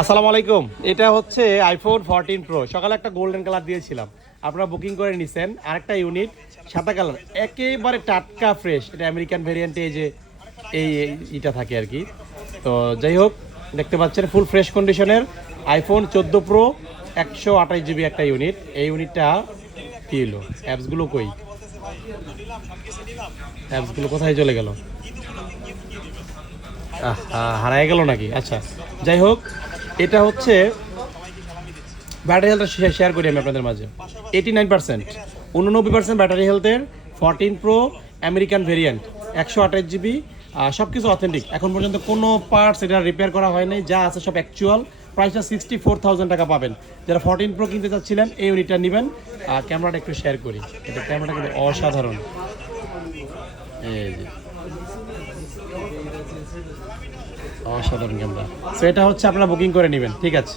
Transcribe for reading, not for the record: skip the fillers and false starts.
আসসালামু আলাইকুম। এটা হচ্ছে আইফোন 14 প্রো। সকালে একটা গোল্ডেন কালার দিয়েছিলাম, আপনারা বুকিং করে নিছেন। আরেকটা ইউনিট সাদা কালার, একেবারে টাটকা ফ্রেশ। এটা আমেরিকান ভেরিয়েন্টে এই যে এই এটা থাকে আর কি। তো যাই হোক, দেখতে পাচ্ছেন ফুল ফ্রেশ কন্ডিশনের আইফোন 14 প্রো 128 জিবি একটা ইউনিট। এই ইউনিটটা কী হলো? অ্যাপসগুলো কই? অ্যাপসগুলো কোথায় চলে গেল? হারায় গেল নাকি? আচ্ছা, যাই হোক, এটা হচ্ছে ব্যাটারি হেলথ শেয়ার করি আমি আপনাদের মাঝে। 89%, 89% ব্যাটারি হেলথের 14 প্রো আমেরিকান ভেরিয়েন্ট, 128 জিবি। সব কিছু অথেন্টিক। এখন পর্যন্ত কোনো পার্টস এটা রিপেয়ার করা হয় নাই, যা আছে সব অ্যাকচুয়াল। প্রাইসটা 64,000 টাকা পাবেন। যারা 14 প্রো কিনতে চাচ্ছিলেন এই ইউনিটটা নেবেন। ক্যামেরাটা একটু শেয়ার করি, এটা ক্যামেরাটা কিন্তু অসাধারণ। এই যে অসাধারণ ক্যামেরা। সো এটা হচ্ছে আপনারা বুকিং করে নেবেন, ঠিক আছে।